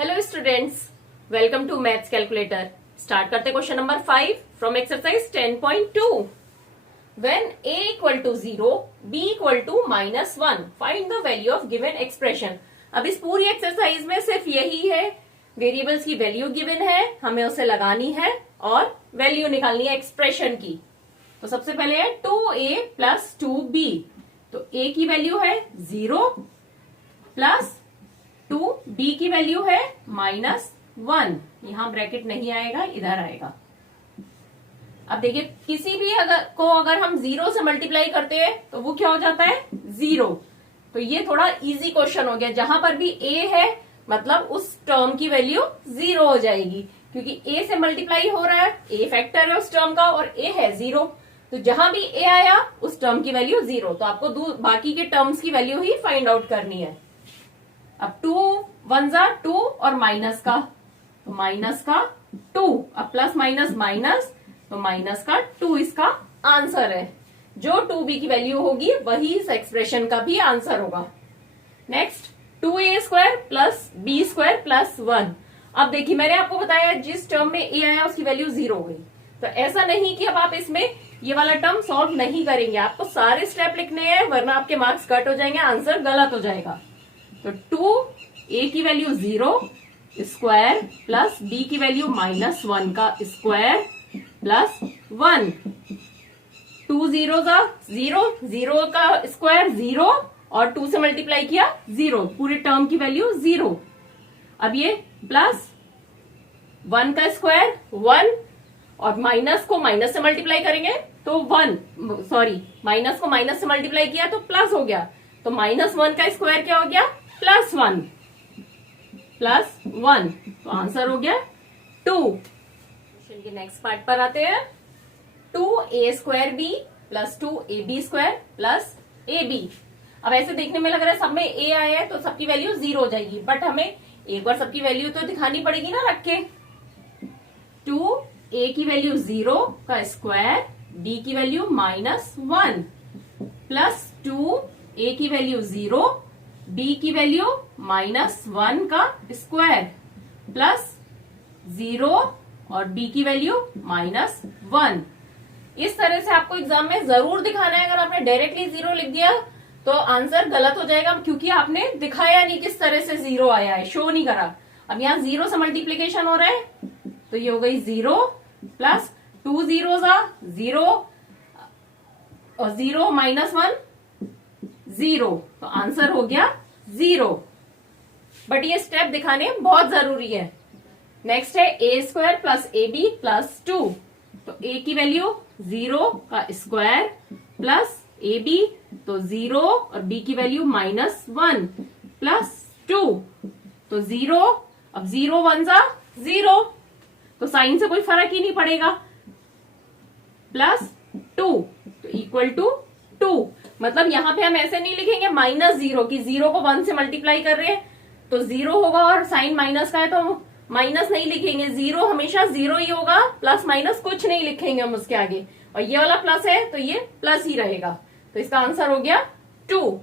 Hello students, welcome to maths calculator. Start करते question number 5 from exercise 10.2। When a equal to 0, b equal to -1, find the value of given expression. अब इस पूरी exercise में सिर्फ यही है, variables की वैल्यू गिवन है, हमें उसे लगानी है और वैल्यू निकालनी है एक्सप्रेशन की। तो सबसे पहले है 2a प्लस 2b। तो a की वैल्यू है 0 प्लस 2b की वैल्यू है -1। यहां ब्रैकेट नहीं आएगा, इधर आएगा। अब देखिए, किसी भी अगर हम 0 से मल्टीप्लाई करते हैं तो वो क्या हो जाता है 0। तो ये थोड़ा इजी क्वेश्चन हो गया। जहां पर भी a है मतलब उस टर्म की वैल्यू 0 हो जाएगी, क्योंकि a से मल्टीप्लाई हो रहा है, a फैक्टर है उस टर्म का और a है 0। तो जहां भी a आया उस टर्म की वैल्यू 0। तो आपको बाकी के टर्म्स की वैल्यू ही फाइंड आउट करनी है। अब 2 1 2 और माइनस का, तो माइनस का 2, अब प्लस माइनस माइनस, तो माइनस का 2 इसका आंसर है। जो 2b की वैल्यू होगी वही इस एक्सप्रेशन का भी आंसर होगा। Next 2a² plus b² plus 1। अब देखिए, मैंने आपको बताया जिस टर्म में a आया उसकी वैल्यू 0 हो गई। तो ऐसा नहीं कि अब आप इसमें ये वाला टर्म सॉल्व नहीं करेंगे, आपको सारे स्टेप लिखने हैं, वरना आपके मार्क्स कट हो जाएंगे, आंसर गलत हो जाएगा। तो 2a की वैल्यू 0 स्क्वायर प्लस b की वैल्यू -1 का स्क्वायर प्लस 1। 2 0 0, 0 का स्क्वायर 0 और 2 से मल्टीप्लाई किया 0, पूरे टर्म की वैल्यू 0। अब ये प्लस 1 का स्क्वायर 1 और माइनस को माइनस से मल्टीप्लाई करेंगे तो 1, सॉरी माइनस को माइनस से मल्टीप्लाई किया तो प्लस हो गया। तो -1 का स्क्वायर क्या हो गया +1 प्लस 1। तो आंसर हो गया 2। क्वेश्चन के नेक्स्ट पार्ट पर आते हैं। 2a² plus 2ab² plus ab। अब ऐसे देखने में लग रहा है सब में a आया है तो सबकी वैल्यू 0 हो जाएगी, बट हमें एक बार सबकी वैल्यू तो दिखानी पड़ेगी ना रख के। 2a की वैल्यू 0 का स्क्वायर, b की वैल्यू -1 प्लस 2a की वैल्यू 0, b की वैल्यू -1 का स्क्वायर प्लस 0 और b की वैल्यू -1। इस तरह से आपको एग्जाम में जरूर दिखाना है। अगर आपने डायरेक्टली 0 लिख दिया तो आंसर गलत हो जाएगा, क्योंकि आपने दिखाया नहीं किस तरह से 0 आया है, शो नहीं करा। अब यहाँ 0 से मल्टीप्लीकेशन हो रहा है तो ये हो गई 0 प्लस 2 0 0 और 0 -1 0। तो आंसर हो गया 0। बट ये स्टेप दिखाने बहुत जरूरी है। नेक्स्ट है a² प्लस ab प्लस 2। तो a की वैल्यू 0 का स्क्वायर प्लस ab, तो 0 और b की वैल्यू -1 प्लस 2। तो 0, अब 0 1 0, तो साइन से कोई फर्क ही नहीं पड़ेगा, प्लस 2 तो इक्वल टू 2। मतलब यहां पे हम ऐसे नहीं लिखेंगे -0 कि 0 को 1 से मल्टीप्लाई कर रहे हैं तो 0 होगा और साइन माइनस का है तो माइनस नहीं लिखेंगे। 0 हमेशा 0 ही होगा, प्लस माइनस कुछ नहीं लिखेंगे हम उसके आगे। और ये वाला प्लस है तो ये प्लस ही रहेगा। तो इसका आंसर हो गया 2।